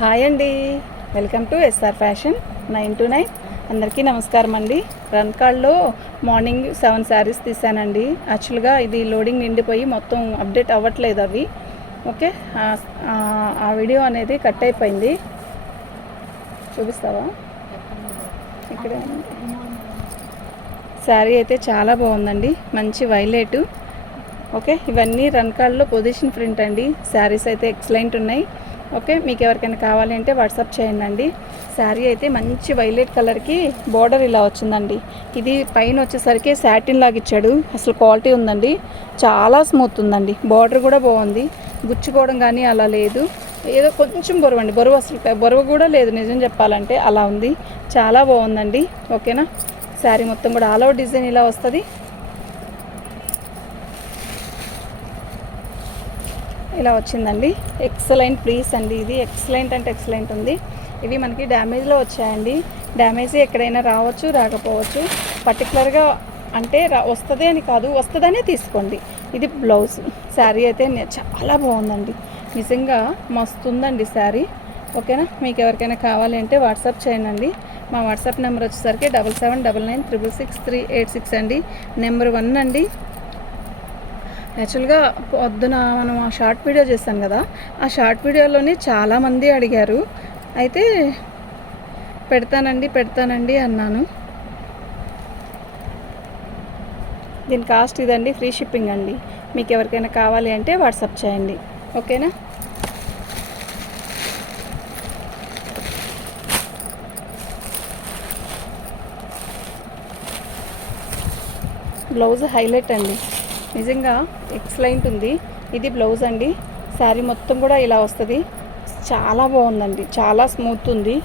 Hi అండి, welcome to SR fashion 9 to 9. అందరికీ నమస్కారం అండి. రన్కాల్లో మార్నింగ్ 7 శారీస్ తీసానండి. యాక్చువల్గా ఇది లోడింగ్ నిండిపోయి మొత్తం అప్డేట్ అవ్వట్లేదు అవి. ఓకే, ఆ వీడియో అనేది కట్ అయిపోయింది. చూపిస్తావా? ఇక్కడే శారీ అయితే చాలా బాగుందండి, మంచి వైలెట్. ఓకే, ఇవన్నీ రన్కాల్లో పొజిషన్ ప్రింట్ అండి. శారీస్ అయితే ఎక్సలెంట్ ఉన్నాయి. ఓకే, మీకు ఎవరికైనా కావాలి అంటే వాట్సాప్ చేయండి అండి. శారీ అయితే మంచి వైలెట్ కలర్కి బార్డర్ ఇలా వచ్చిందండి. ఇది పైన వచ్చేసరికి సాటిన్ లాగా ఇచ్చాడు. అసలు క్వాలిటీ ఉందండి, చాలా స్మూత్ ఉందండి. బార్డర్ కూడా బాగుంది, గుచ్చుకోవడం కానీ అలా లేదు. ఏదో కొంచెం బరువు అండి, అసలు బరువు కూడా లేదు నిజం చెప్పాలంటే, అలా ఉంది. చాలా బాగుందండి. ఓకేనా, శారీ మొత్తం కూడా ఆల్ ఓవర్ డిజైన్ ఇలా వస్తుంది. ఇలా వచ్చిందండి. ఎక్సలెంట్ పీస్ అండి, ఇది ఎక్సలెంట్ అంటే ఎక్సలెంట్ ఉంది. ఇవి మనకి డ్యామేజ్లో వచ్చాయండి. డ్యామేజ్ ఎక్కడైనా రావచ్చు, రాకపోవచ్చు. పర్టికులర్గా అంటే వస్తుంది అని కాదు, వస్తుందనే తీసుకోండి. ఇది బ్లౌజ్. శారీ అయితే చాలా బాగుందండి, నిజంగా మస్తు ఉందండి శారీ. ఓకేనా, మీకు ఎవరికైనా కావాలి అంటే వాట్సాప్ చేయండి. మా వాట్సాప్ నెంబర్ వచ్చేసరికి 7799666386 అండి. నెంబర్ 1 అండి. యాక్చువల్గా పొద్దున మనం ఆ షార్ట్ వీడియో చేశాను కదా, ఆ షార్ట్ వీడియోలోనే చాలామంది అడిగారు. అయితే పెడతానండి అన్నాను. దీని కాస్ట్ ఇదండి, ఫ్రీ షిప్పింగ్ అండి. మీకు ఎవరికైనా కావాలి అంటే వాట్సాప్ చేయండి. ఓకేనా, బ్లౌజ్ హైలైట్ అండి, నిజంగా ఎక్సలెంట్ ఉంది. ఇది బ్లౌజ్ అండి. శారీ మొత్తం కూడా ఇలా వస్తుంది. చాలా బాగుందండి, చాలా స్మూత్ ఉంది.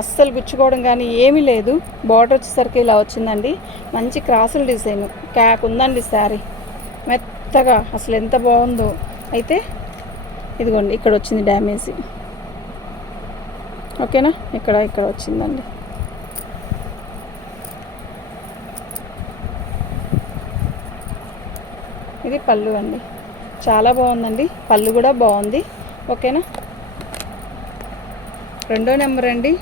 అస్సలు గుచ్చుకోవడం కానీ ఏమీ లేదు. బార్డర్ వచ్చేసరికి ఇలా వచ్చిందండి. మంచి క్రాసుల డిజైన్ క్యాప్ ఉందండి. శారీ మెత్తగా అసలు ఎంత బాగుందో. అయితే ఇదిగోండి, ఇక్కడ వచ్చింది డ్యామేజ్. ఓకేనా, ఇక్కడ వచ్చిందండి. ఇది పళ్ళు అండి, చాలా బాగుందండి. పళ్ళు కూడా బాగుంది. ఓకేనా, 2వ నెంబర్ అండి.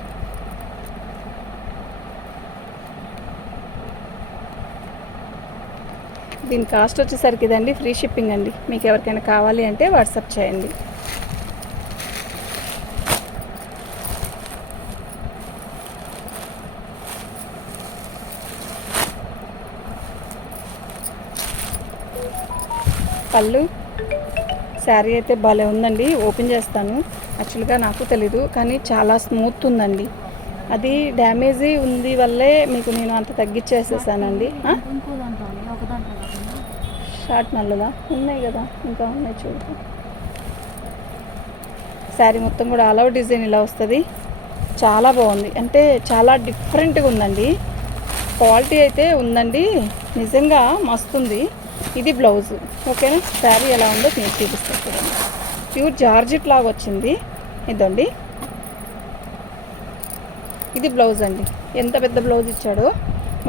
దీని కాస్ట్ వచ్చేసరికి ఇదండి, ఫ్రీ షిప్పింగ్ అండి. మీకు ఎవరికైనా కావాలి అంటే వాట్సాప్ చేయండి. పళ్ళు శారీ అయితే భలే ఉందండి. ఓపెన్ చేస్తాను. యాక్చువల్గా నాకు తెలీదు, కానీ చాలా స్మూత్ ఉందండి. అది డ్యామేజీ ఉంది వల్లే మీకు నేను అంత తగ్గించేసేసానండి. షార్ట్ నల్లదా ఉన్నాయి కదా, ఇంకా ఉన్నాయి చూడు. శారీ మొత్తం కూడా ఆల్ ఓవర్ డిజైన్ ఇలా వస్తుంది. చాలా బాగుంది, అంటే చాలా డిఫరెంట్గా ఉందండి. క్వాలిటీ అయితే ఉందండి, నిజంగా మస్తుంది. ఇది బ్లౌజ్. ఓకేనా, శారీ ఎలా ఉందో నేను చూపిస్తాను చూడండి. ప్యూర్ జార్జెట్ లాగా వచ్చింది. ఇదండి, ఇది బ్లౌజ్ అండి. ఎంత పెద్ద బ్లౌజ్ ఇచ్చాడో,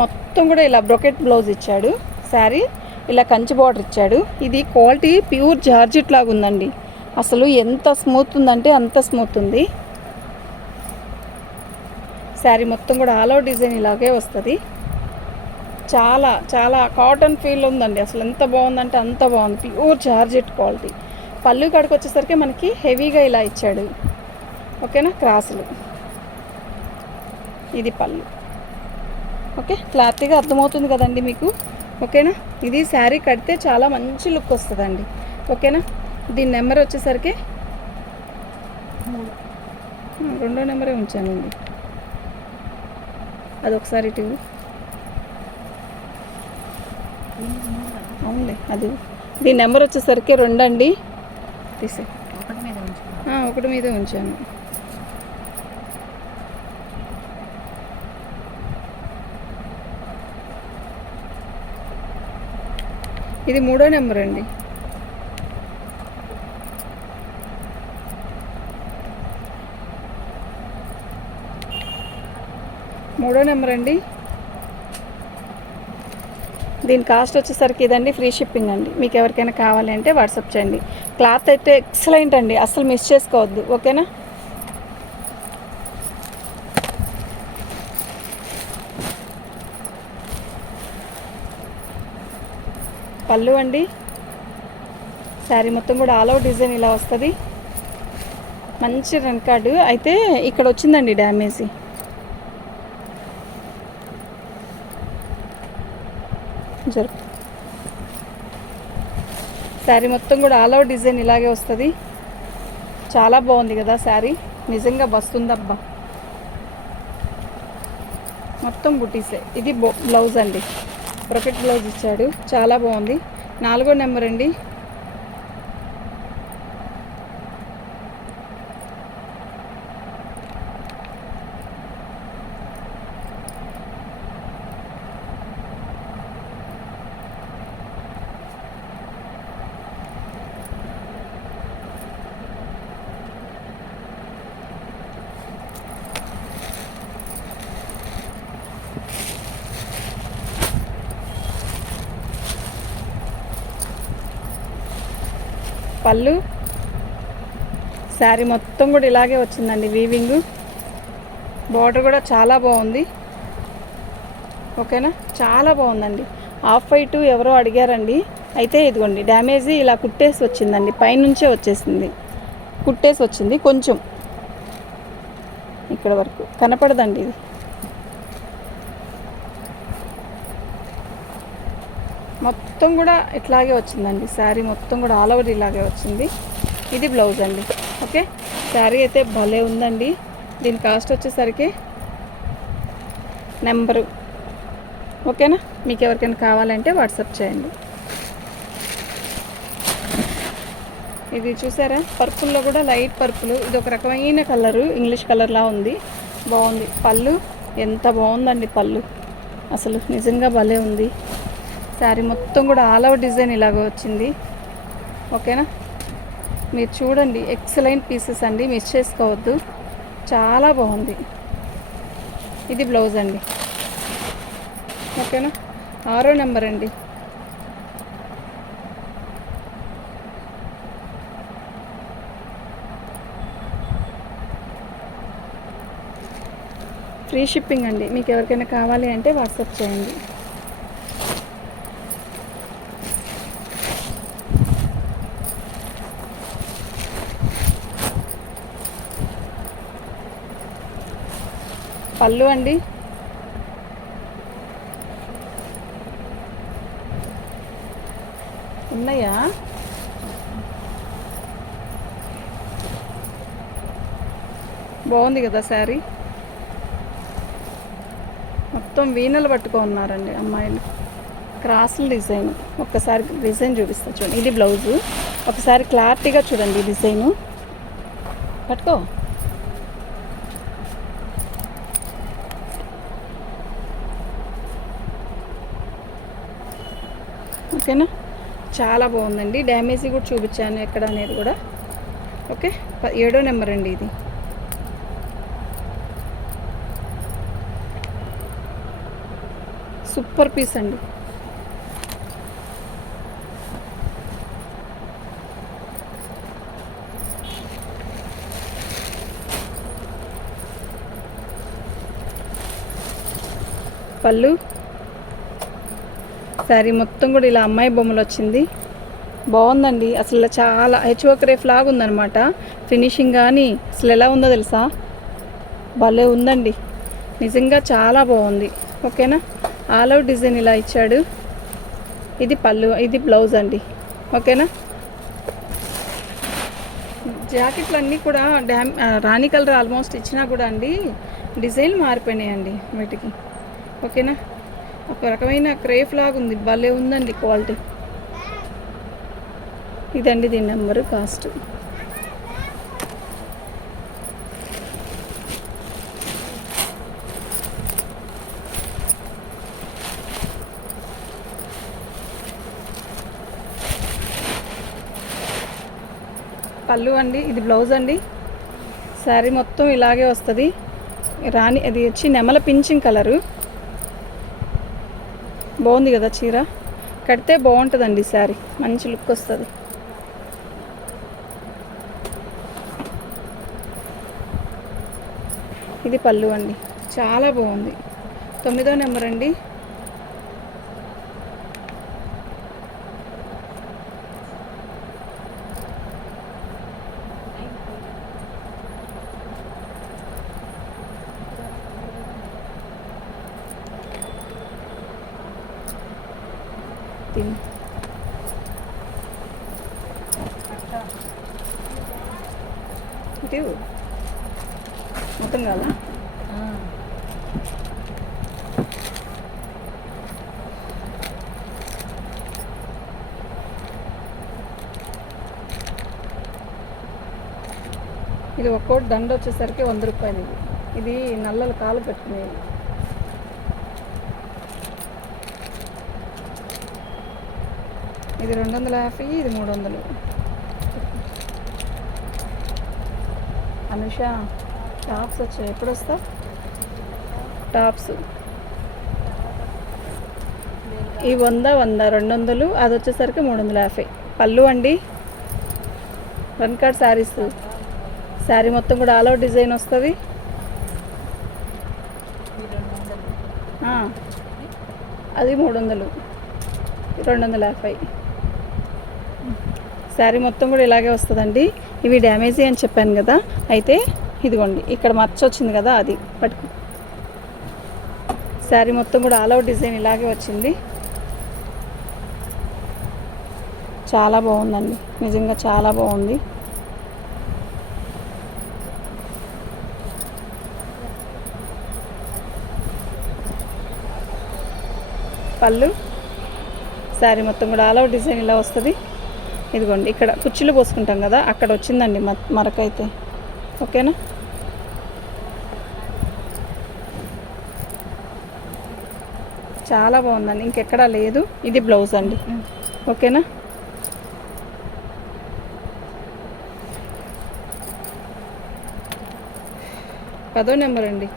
మొత్తం కూడా ఇలా బ్రొకెట్ బ్లౌజ్ ఇచ్చాడు. శారీ ఇలా కంచి బార్డర్ ఇచ్చాడు. ఇది క్వాలిటీ ప్యూర్ జార్జెట్ లాగా ఉందండి. అసలు ఎంత స్మూత్ ఉందంటే అంత స్మూత్ ఉంది. శారీ మొత్తం కూడా ఆల్ ఓవర్ డిజైన్ ఇలాగే వస్తుంది. చాలా చాలా కాటన్ ఫీల్ ఉందండి. అసలు ఎంత బాగుందంటే అంత బాగుంది. Pure georgette quality. పళ్ళు కాడికి వచ్చేసరికి మనకి హెవీగా ఇలా ఇచ్చాడు. ఓకేనా, క్రాసులు. ఇది పళ్ళు. ఓకే, క్లారిటీగా అర్థమవుతుంది కదండి మీకు. ఓకేనా, ఇది శారీ కడితే చాలా మంచి లుక్ వస్తుందండి. ఓకేనా, దీని నెంబర్ వచ్చేసరికి 2వ నెంబరే ఉంచానండి. అదొకసారి ఇటు. అవునులే, అది దీని నెంబర్ వచ్చేసరికి 2 అండి. తీసే 1 మీదే ఉంచాను. ఇది 3వ నెంబర్ అండి. దీని కాస్ట్ వచ్చేసరికి ఇదండి, ఫ్రీ షిప్పింగ్ అండి. మీకు ఎవరికైనా కావాలి అంటే వాట్సాప్ చేయండి. క్లాత్ అయితే ఎక్సలెంట్ అండి, అస్సలు మిస్ చేసుకోవద్దు. ఓకేనా. పళ్ళు అండి, శారీ మొత్తం కూడా ఆల్ ఓవర్ డిజైన్ ఇలా వస్తుంది. మంచి రన్ కార్డు అయితే ఇక్కడ వచ్చిందండి డ్యామేజ్. జరుపు శారీ మొత్తం కూడా ఆల్ ఓవర్ డిజైన్ ఇలాగే వస్తుంది. చాలా బాగుంది కదా శారీ, నిజంగా వస్తుందబ్బా. మొత్తం బుటీసే. ఇది బ్లౌజ్ అండి, ప్రొకెట్ బ్లౌజ్ ఇచ్చాడు, చాలా బాగుంది. 4వ నెంబర్ అండి. పళ్ళు, శారీ మొత్తం కూడా ఇలాగే వచ్చిందండి వీవింగ్. బార్డర్ కూడా చాలా బాగుంది. ఓకేనా, చాలా బాగుందండి. హాఫ్ వైట్ ఎవరో అడిగారండి, అయితే ఇదిగోండి డ్యామేజ్ ఇలా కుట్టేసి వచ్చిందండి, పైనుంచే వచ్చేసింది, కుట్టేసి వచ్చింది. కొంచెం ఇక్కడ వరకు కనపడదండి ఇది. మొత్తం కూడా ఇట్లాగే వచ్చిందండి, శారీ మొత్తం కూడా ఆల్ ఓవర్ ఇలాగే వచ్చింది. ఇది బ్లౌజ్ అండి. ఓకే, శారీ అయితే భలే ఉందండి. దీని కాస్ట్ వచ్చేసరికి నెంబరు. ఓకేనా, మీకు ఎవరికైనా కావాలంటే వాట్సాప్ చేయండి. ఇది చూసారా, పర్పుల్లో కూడా లైట్ పర్పుల్, ఇది ఒక రకమైన కలరు, ఇంగ్లీష్ కలర్లా ఉంది, బాగుంది. పళ్ళు ఎంత బాగుందండి, పళ్ళు అసలు నిజంగా భలే ఉంది. శారీ మొత్తం కూడా ఆల్ ఓవర్ డిజైన్ ఇలాగ వచ్చింది. ఓకేనా, మీరు చూడండి, ఎక్సలెంట్ పీసెస్ అండి, మిస్ చేసుకోవద్దు, చాలా బాగుంది. ఇది బ్లౌజ్ అండి. ఓకేనా, 6వ నెంబర్ అండి. ఫ్రీ షిప్పింగ్ అండి, మీకు ఎవరికైనా కావాలి అంటే వాట్సాప్ చేయండి. పళ్ళు అండి, ఉన్నాయా? బాగుంది కదా శారీ, మొత్తం వీణలు పట్టుకున్నారండి అమ్మాయిలు. క్రాస్ల డిజైన్, ఒక్కసారి డిజైన్ చూపిస్తా చూడండి. ఇది బ్లౌజు, ఒకసారి క్లారిటీగా చూడండి డిజైను. పట్టుకో. ఓకేనా, చాలా బాగుందండి. డ్యామేజ్ కూడా చూపించాను ఎక్కడ అనేది కూడా. ఓకే, 7వ నెంబర్ అండి ఇది. సూపర్ పీస్ అండి. పళ్ళు, శారీ మొత్తం కూడా ఇలా అమ్మాయి బొమ్మలు వచ్చింది, బాగుందండి. అసలు చాలా హెచ్ఓక్రేఫ్ లాగా ఉందన్నమాట ఫినిషింగ్, కానీ అసలు ఎలా ఉందో తెలుసా, భలే ఉందండి, నిజంగా చాలా బాగుంది. ఓకేనా, ఆల్ ఓవర్ డిజైన్ ఇలా ఇచ్చాడు. ఇది పళ్ళు, ఇది బ్లౌజ్ అండి. ఓకేనా, జాకెట్లు అన్నీ కూడా రాణి కలర్ ఆల్మోస్ట్ ఇచ్చినా కూడా అండి డిజైన్ మారిపోయినాయండి వీటికి. ఓకేనా, ఒక రకమైన క్రేఫ్ లాగా ఉంది, భలే ఉందండి క్వాలిటీ. ఇదండి దీని నెంబరు, కాస్ట్. పళ్ళు అండి, ఇది బ్లౌజ్ అండి. శారీ మొత్తం ఇలాగే వస్తుంది. రాణి అది వచ్చి నెమల పింఛింగ్ కలరు, బాగుంది కదా చీర, కడితే బాగుంటుందండి శారీ, మంచి లుక్ వస్తుంది. ఇది పళ్ళు అండి, చాలా బాగుంది. 9వ నెంబర్ అండి. తిని ఇటు మొత్తం కదా ఇది ఒక్కోటి దండ వచ్చేసరికి 100 రూపాయలు. ఇది నల్లలు కాలు పెట్టుకునేది. ఇది 250, ఇది 300. అనుష టాప్స్ వచ్చాయి, ఎప్పుడు వస్తావు? టాప్స్ ఈ 100, 200, అది వచ్చేసరికి 350. పళ్ళు అండి, రన్ కార్డ్ శారీస్. శారీ మొత్తం కూడా ఆల్ అవుట్ డిజైన్ వస్తుంది. అది 300, 250. శారీ మొత్తం కూడా ఇలాగే వస్తుందండి. ఇవి డ్యామేజీ అని చెప్పాను కదా, అయితే ఇదిగోండి ఇక్కడ మచ్చ వచ్చింది కదా, అది పట్టుకు. శారీ మొత్తం కూడా ఆల్ అవుట్ డిజైన్ ఇలాగే వచ్చింది. చాలా బాగుందండి, నిజంగా చాలా బాగుంది. పళ్ళు శారీ మొత్తం కూడా ఆల్ అవుట్ డిజైన్ ఇలా వస్తుంది. ఇదిగోండి ఇక్కడ కుర్చీలు పోసుకుంటాం కదా, అక్కడ వచ్చిందండి మరకైతే. ఓకేనా? చాలా బాగుందండి, ఇంకెక్కడా లేదు. ఇది బ్లౌజ్ అండి. ఓకేనా? పదో నెంబర్ అండి.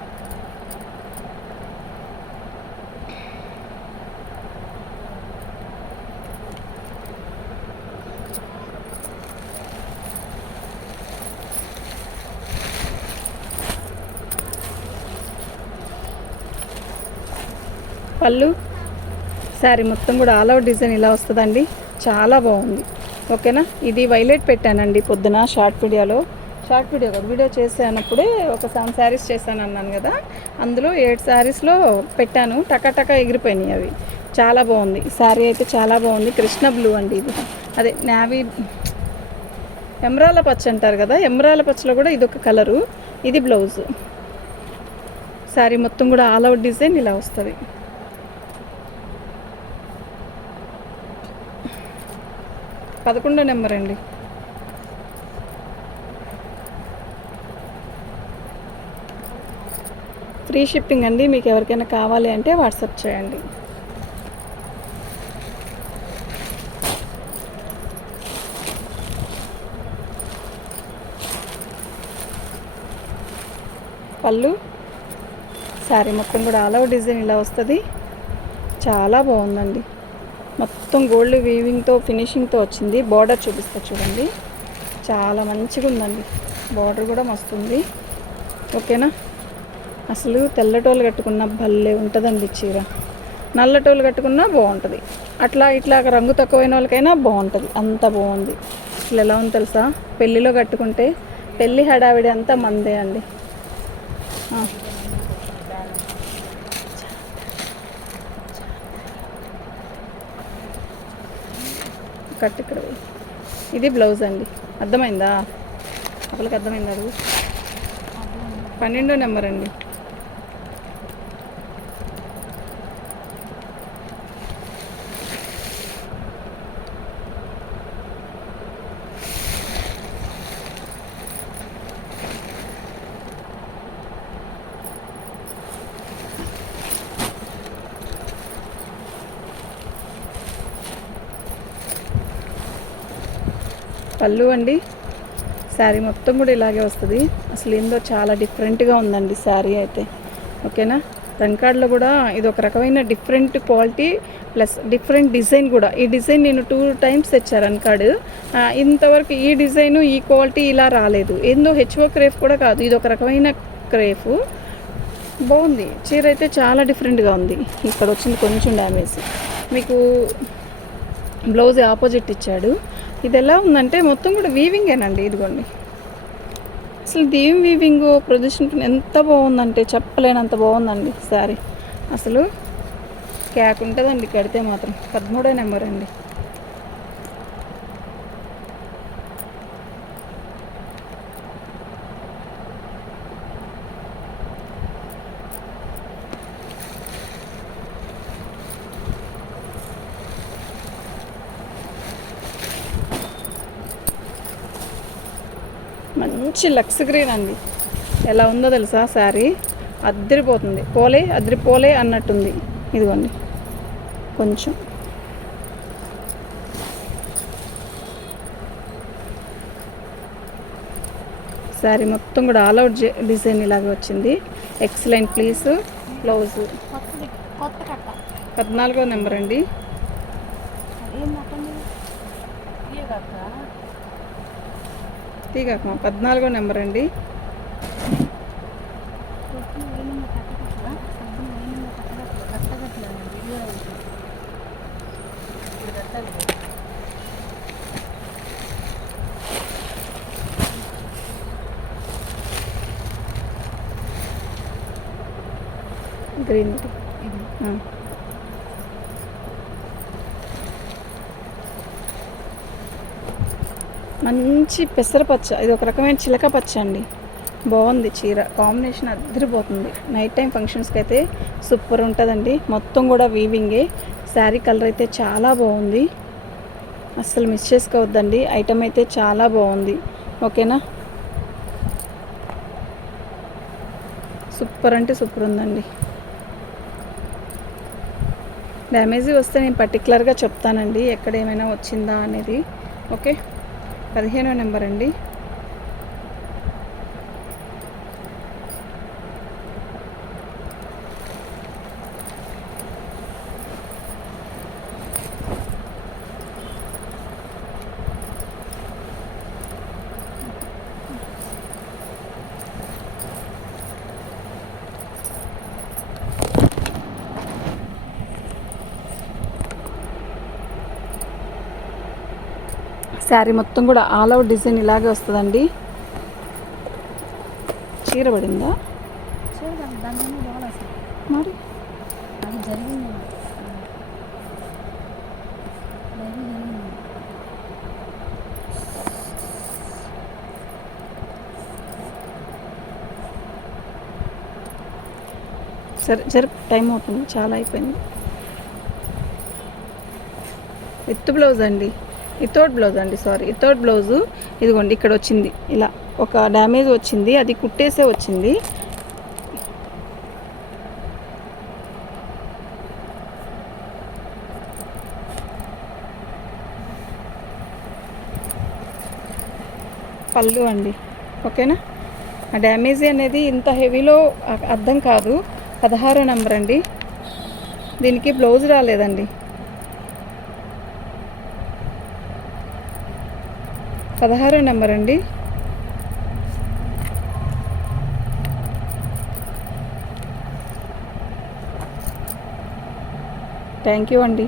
పళ్ళు శారీ మొత్తం కూడా ఆల్ అవుట్ డిజైన్ ఇలా వస్తుందండి. చాలా బాగుంది. ఓకేనా? ఇది వైలెట్ పెట్టానండి పొద్దున షార్ట్ వీడియో కదా, వీడియో చేసానప్పుడే ఒక 7 శారీస్ చేశాను అన్నాను కదా, అందులో 7 శారీస్లో పెట్టాను. టకాటకా ఎగిరిపోయినాయి అవి. చాలా బాగుంది శారీ అయితే, చాలా బాగుంది. కృష్ణ బ్లూ అండి ఇది. అదే నావీ ఎమరాల పచ్చ అంటారు కదా, ఎమరాల పచ్చలో కూడా ఇదొక కలరు. ఇది బ్లౌజ్. శారీ మొత్తం కూడా ఆల్ అవుట్ డిజైన్ ఇలా వస్తుంది. 11 నెంబర్ అండి. ఫ్రీ షిప్పింగ్ అండి. మీకు ఎవరికైనా కావాలి అంటే వాట్సాప్ చేయండి. పళ్ళు శారీ మొత్తం కూడా ఆల్ అవుట్ డిజైన్ ఇలా వస్తుంది. చాలా బాగుందండి. మొత్తం గోల్డ్ వీవింగ్తో ఫినిషింగ్తో వచ్చింది. బార్డర్ చూపిస్తా చూడండి, చాలా మంచిగా ఉందండి. బార్డర్ కూడా మస్తుంది. ఓకేనా? అసలు తెల్లటోళ్ళు కట్టుకున్న భలే ఉంటుందండి చీర. నల్లటోళ్ళు కట్టుకున్నా బాగుంటుంది. అట్లా ఇట్లా రంగు తక్కువైన వాళ్ళకైనా బాగుంటుంది. అంత బాగుంది. అసలు ఎలా ఉంది తెలుసా, పెళ్ళిలో కట్టుకుంటే పెళ్ళి హడావిడి అంతా మందే అండి. కట్ ఇక్కడ. ఇది బ్లౌజ్ అండి. అర్థమైందా? అప్పటికి అర్థమైంది. అడుగు. 12 నెంబర్ అండి. పళ్ళు అండి. శారీ మొత్తం కూడా ఇలాగే వస్తుంది. అసలు ఏందో చాలా డిఫరెంట్గా ఉందండి శారీ అయితే. ఓకేనా? రన్ కార్డ్లో కూడా ఇది ఒక రకమైన different quality plus different design కూడా. ఈ డిజైన్ నేను 2 టైమ్స్ తెచ్చాను రన్ కార్డ్. ఇంతవరకు ఈ డిజైను ఈ క్వాలిటీ ఇలా రాలేదు. ఏందో హెచ్ఓ క్రేఫ్ కూడా కాదు, ఇది ఒక రకమైన క్రేఫ్. బాగుంది చీర అయితే, చాలా డిఫరెంట్గా ఉంది. ఇక్కడ వచ్చింది కొంచెం డ్యామేజ్. మీకు బ్లౌజ్ ఆపోజిట్ ఇచ్చాడు. ఇది ఎలా ఉందంటే మొత్తం కూడా వీవింగేనండి. ఇదిగోండి, అసలు దీం వీవింగ్ పొజిషన్ ఎంత బాగుందంటే చెప్పలేనంత బాగుందండి శారీ. అసలు క్యాక్ ఉంటుందండి కడితే మాత్రం. 13వ నెంబర్ అండి. మంచి లక్స్ గ్రీన్ అండి. ఎలా ఉందో తెలుసా శారీ? అద్దరిపోతుంది. అద్దరిపోలే అన్నట్టుంది. ఇదిగోండి కొంచెం శారీ మొత్తం కూడా ఆల్ అవుట్ డిజైన్ ఇలాగే వచ్చింది. Excellent please. బ్లౌజ్ 14వ నెంబర్ అండి. తీగమ్మ 14వ నెంబర్ అండి. గ్రీన్ మంచి పెసరపచ్చ. ఇది ఒక రకమైన చిలక పచ్చ అండి. బాగుంది చీర. కాంబినేషన్ అద్దరిపోతుంది. నైట్ టైం ఫంక్షన్స్కి అయితే సూపర్ ఉంటుందండి. మొత్తం కూడా వీవింగే. శారీ కలర్ అయితే చాలా బాగుంది. అస్సలు మిస్ చేసుకోవద్దండి. ఐటమ్ అయితే చాలా బాగుంది. ఓకేనా? సూపర్ అంటే సూపర్ ఉందండి. డ్యామేజీ వస్తే నేను పర్టికులర్గా చెప్తానండి ఎక్కడ ఏమైనా వచ్చిందా అనేది. ఓకే. 15వ నెంబర్ అండి. శారీ మొత్తం కూడా ఆల్ అవుట్ డిజైన్ ఇలాగే వస్తుందండి. చీర పడిందా మరి? సరే టైం అవుతుంది, చాలా అయిపోయింది. విత్ బ్లౌజ్ అండి. Without blouse. ఇదిగోండి ఇక్కడ వచ్చింది. ఇలా ఒక డ్యామేజ్ వచ్చింది. అది కుట్టేసే వచ్చింది. పళ్ళు అండి. ఓకేనా? ఆ డ్యామేజ్ అనేది ఇంత హెవీలో అర్థం కాదు. 16వ నెంబర్ అండి. దీనికి బ్లౌజ్ రాలేదండి. 16వ నెంబర్ అండి. థ్యాంక్ యూ అండి.